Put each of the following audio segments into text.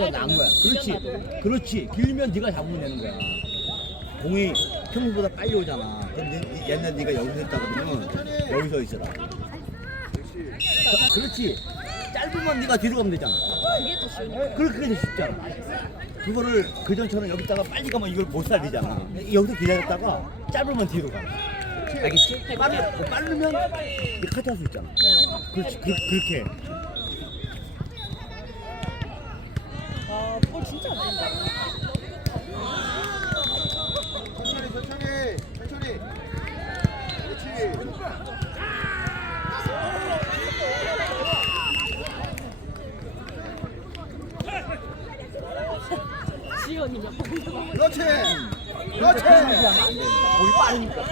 더 나은 거야. 그렇지. 그렇지. 길면 네가 잡으면 되는 거야. 공이 평소보다 빨리 오잖아. 그럼 네- 옛날 네가 여기서 했다 그러면 여기서 있어라. 그렇지. 짧으면 네가 뒤로 가면 되잖아. 그게 더 쉬우니까. 그렇게 그게 더 쉽잖아. 그거를 그 전처럼 여기다가 빨리 가면 이걸 못 살리잖아. 여기서 기다렸다가 짧으면 뒤로 가. 알겠지? 빠르, 빠르면 이 카트 할수 있잖아. 네. 그렇지. 그, 그렇게. маленькая.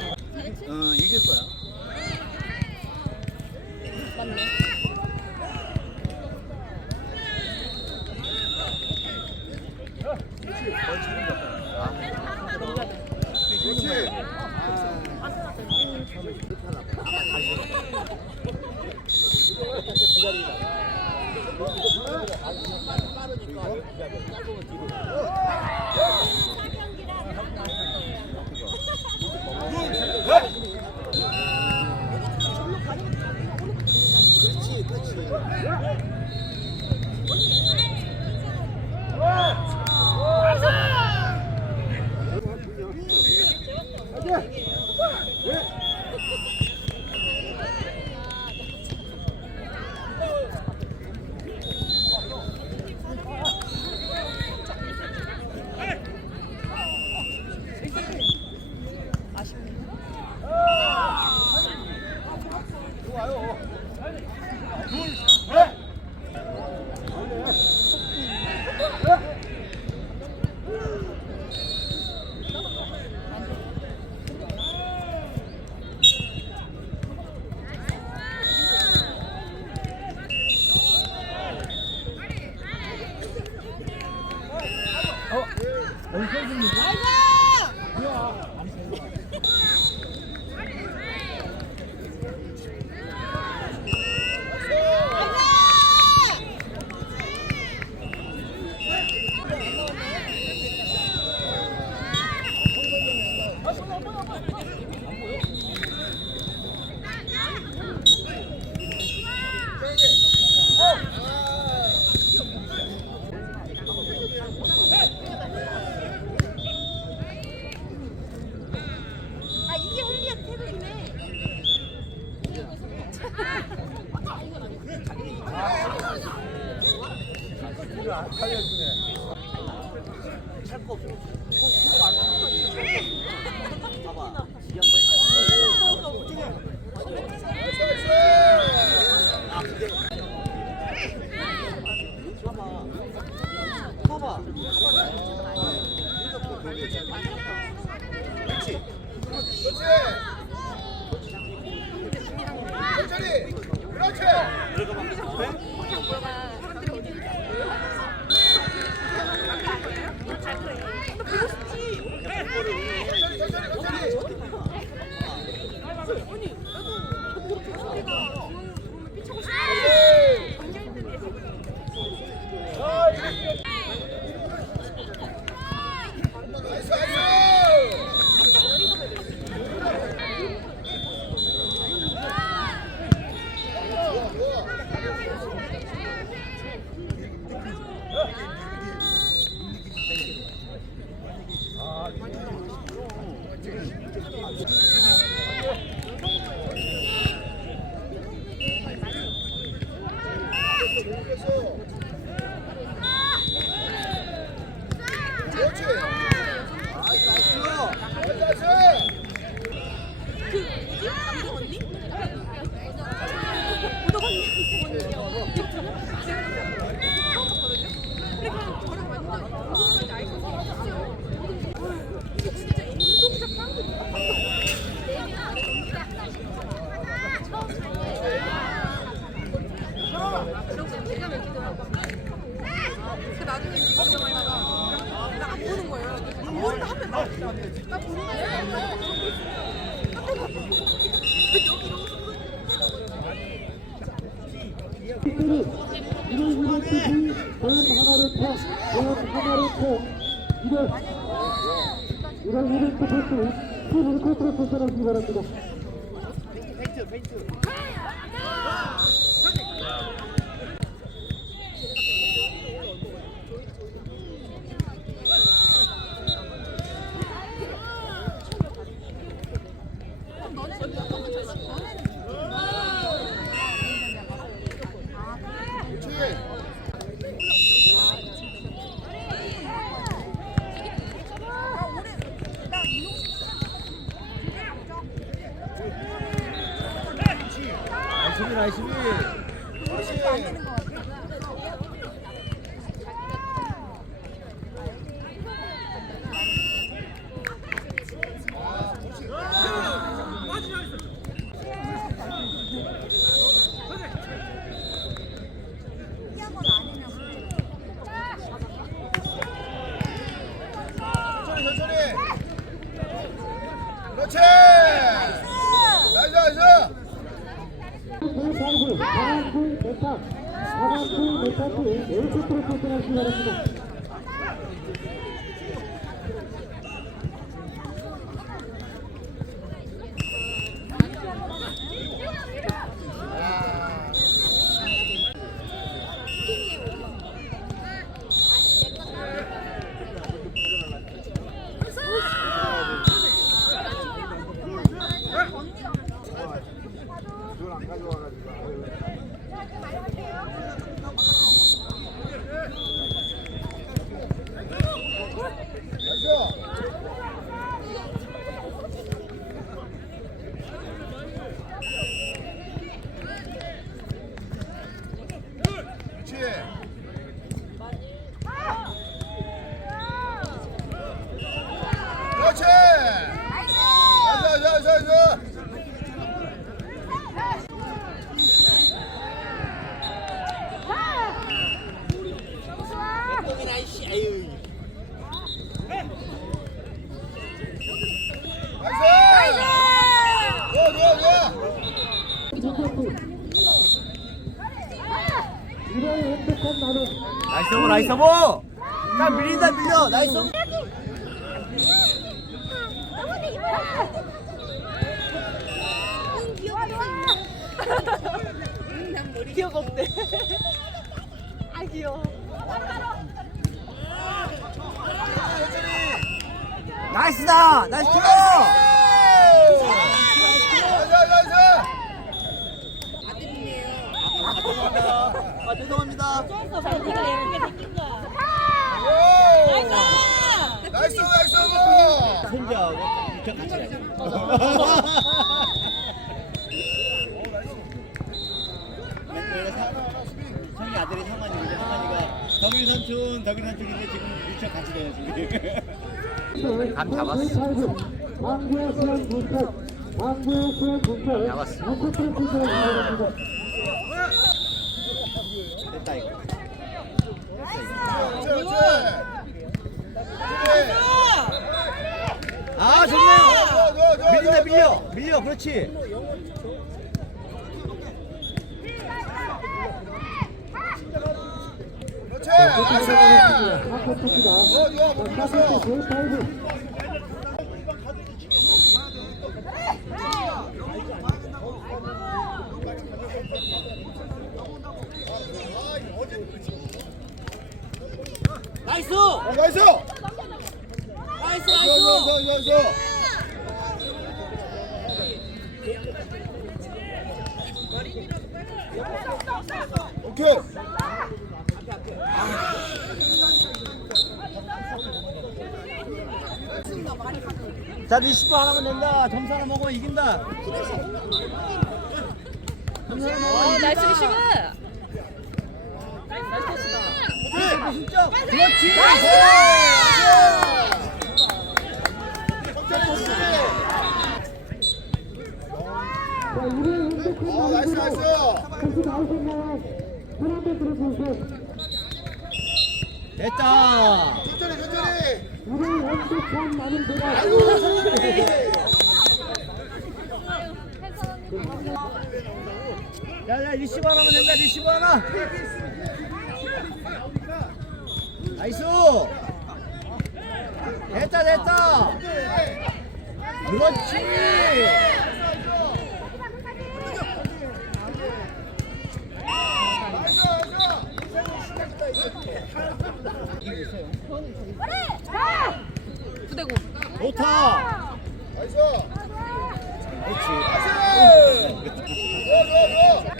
하나, 둘, 넷, 다섯, 열 세트를 선택하시기 바랍니다. 나이스 오버 나이스 오버 자 밀린다 밀려. 나이스 오버 기억 없대. 아 귀여워. 나이스다! 나이스 오! 아 죄송합니다. 오! 나이스 나이스. 손자. 형이 아들이 상환이고 상환이가 덕일 삼촌 덕일 삼촌인데 지금 유치원 같이 다녀 지금. 감 잡았어. 잡았어. 밀려, 밀려. 그렇지. 그렇지 나이스 하코트입니다. 좋아 못 밀었어 제 파이브. 나이스. 어, 나이스 나이스 좋아 좋아 좋아 좋아 오케이 자 리시프 하나만 낸다. 점수 하나 먹으면 이긴다. 어, 나이스 리시브. 그렇지. 자, 이제 연속한 어 나이스 나이스. 됐다. 천천히 천천히 이제 연속한 마운드가 야야 리시브 하나만 된다. 리시브 하나. 나이스. 됐다 됐다. 그렇지. 부 대고. 나이스 좋다. 그렇지. 좋아 좋아 좋아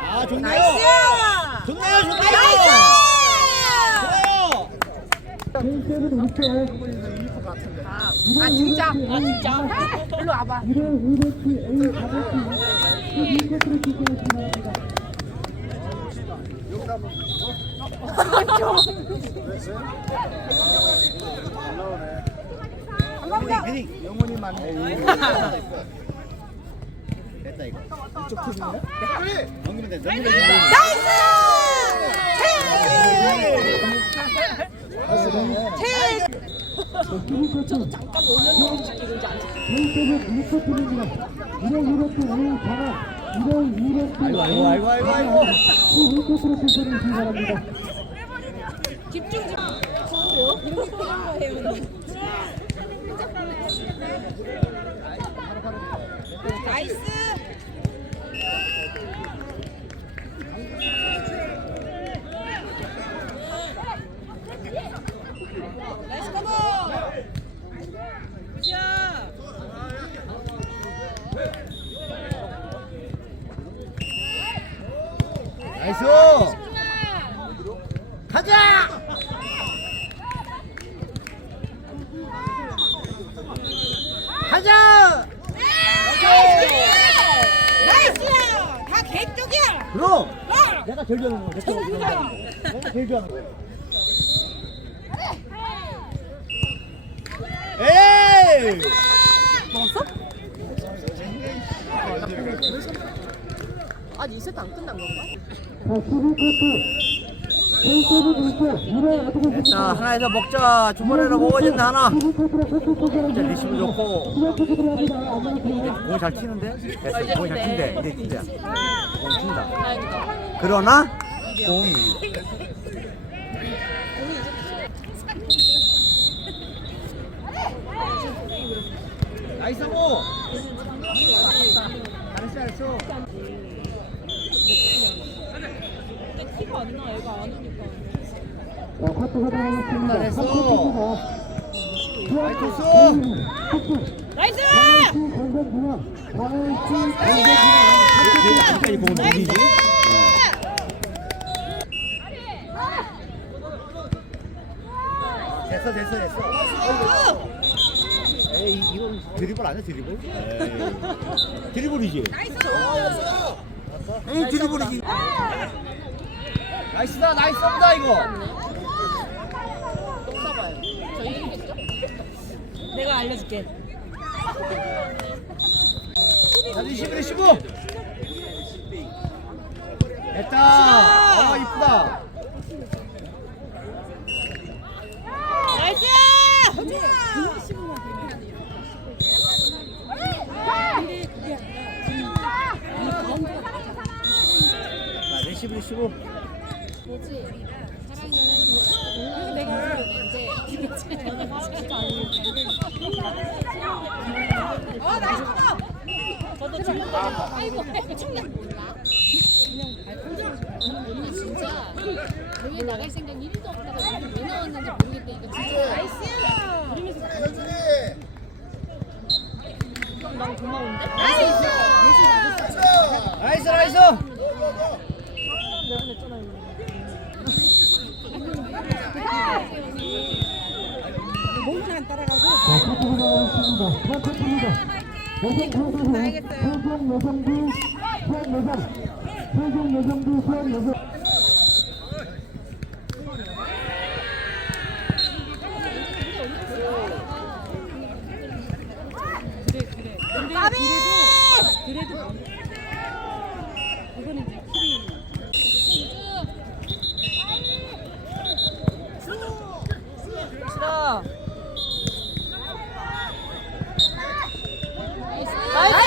아 좋네요. 나이스. 좋네요 좋네요. 나이스. 좋아요. 펜스는 위쪽. 아 진짜. 아 진짜. 일로 와봐. A 가볍게 기대해 진행합니다. 헤딩 헤딩. 영혼이 많네. 됐다 이거. 이쪽 팀인가? 넘기면 돼. 넘기면 돼. 나이스. 코트 잠깐 펜스는 이 코트입니다. 이래 이렇게 A 강화 이래 이렇게 아이고 아이고 아이고 아이고 아이고. 이 코트를 기대해 진행합니다. 집중 집. 좋은데요? 나이스. 나이스 나이스. 가자. 가자. 나이스야. 다 개쪽이야. 그럼 내가 제일 좋아하는 거. 내가 제일 좋아하는 거. 내가 제일 좋아하는 거. 에이. 먹었어? 아니 이 세트 안 끝난 건가? 자, 12코트 펜스는 위쪽 이래 어떻게 자 됩니까? 하나에서 먹자. 먹어야 된다 하나. 12코트로 코트 소개를 자 리시브 좋고. 수고하셨습니다. 안녕하세요. 공이 잘 튀는데? 됐어. 공이 잘 튄대. 이제 튄대. 공 튄다. 그러나 공이 나이스 고 잘했어 잘했어 티가 안 나, 애가 안 오니까. 자, 카트 사장하겠습니다. 잘했어. 나이스! 진짜 이 공은 어디지? 됐어 됐어 됐어. 에이 이건 드리블 아니야 드리블? 드리블이지. 나이스! 에이 드리블이지. 아! 나이스다 나이스 서브다 이거. 내가 알려줄게. 자 21에 15. 됐다. 아 이쁘다. 나이스! 자 21에 15. 어, 나이스! 아이고 청량 몰라? 언니 진짜 대회 나갈 생각 1도 없다가 왜 나왔는지 모르겠다 이거 진짜 나이스. 난 고마운데? 나이스. 나이스 나이스. 몸만 따라가고. 자, 카트가 나가겠습니다. 카트입니다. 여성 선수, 최종 여성부, 수원 여성, 최종 여성부, 수원 여성. 까비! 그래도, 그래도. 이거는 킬이. 싫어. 나이스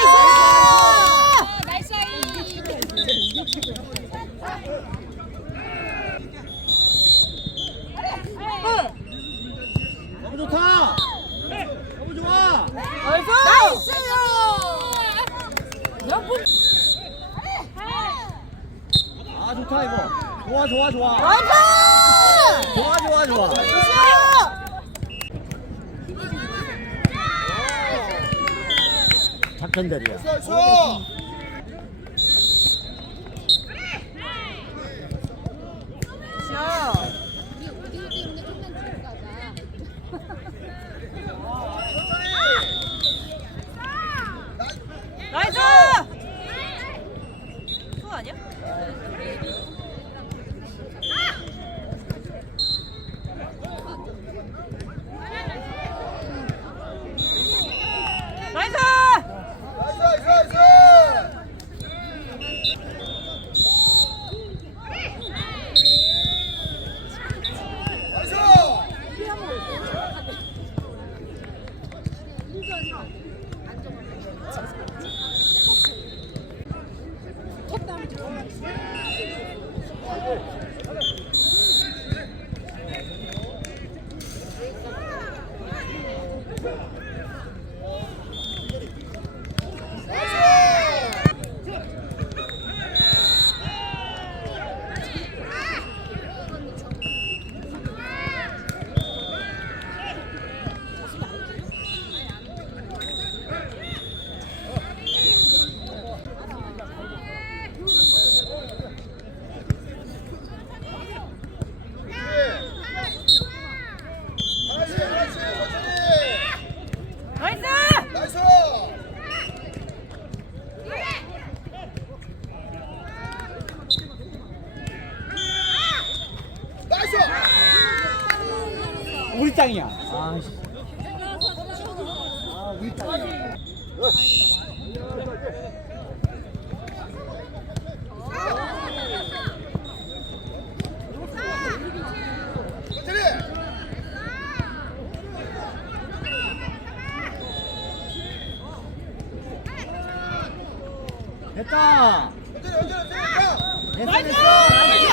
나이스 너무 좋다. 너무 좋아. 나이스! 나이스요! 아 좋아 좋아 좋아. 나이스! 좋아 좋아 좋아. 작전대로야. 나이 됐다. 천천히. 됐어 됐어.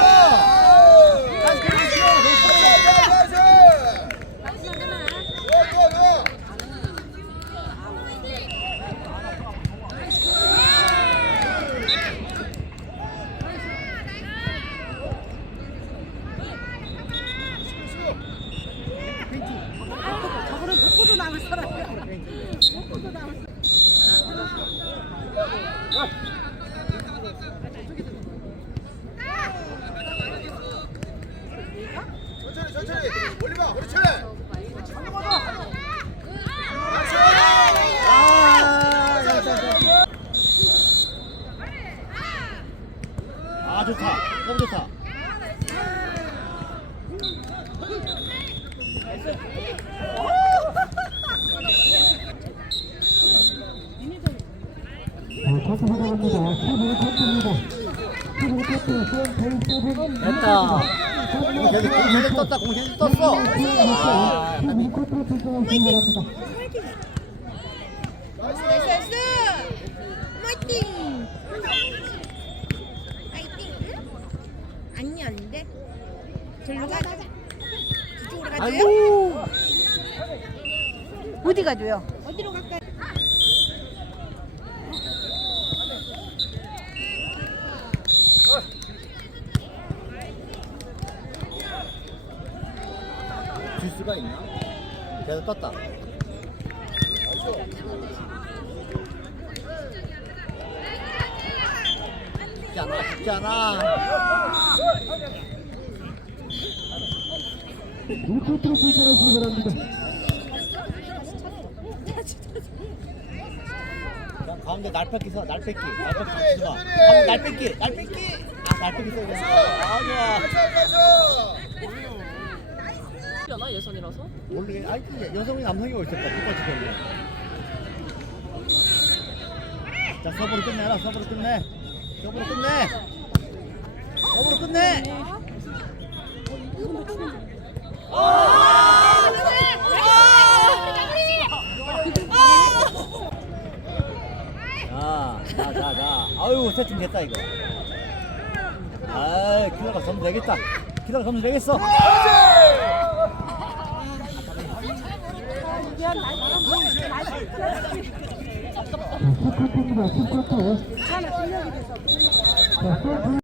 어디 가줘요? 여성이라서? 원래 아이 여성이 남성이 올수 있다 똑같이 경기. 자 서브로 끝내라 서브로 끝내. 서브로 끝내. 서브로 끝내. 어! 아, 자자자자 아유 세팅 됐다 이거. 아 기다려 가면 되겠다. 기다려 가면 되겠어. Çok kötü. Çok kötü. Çok kötü.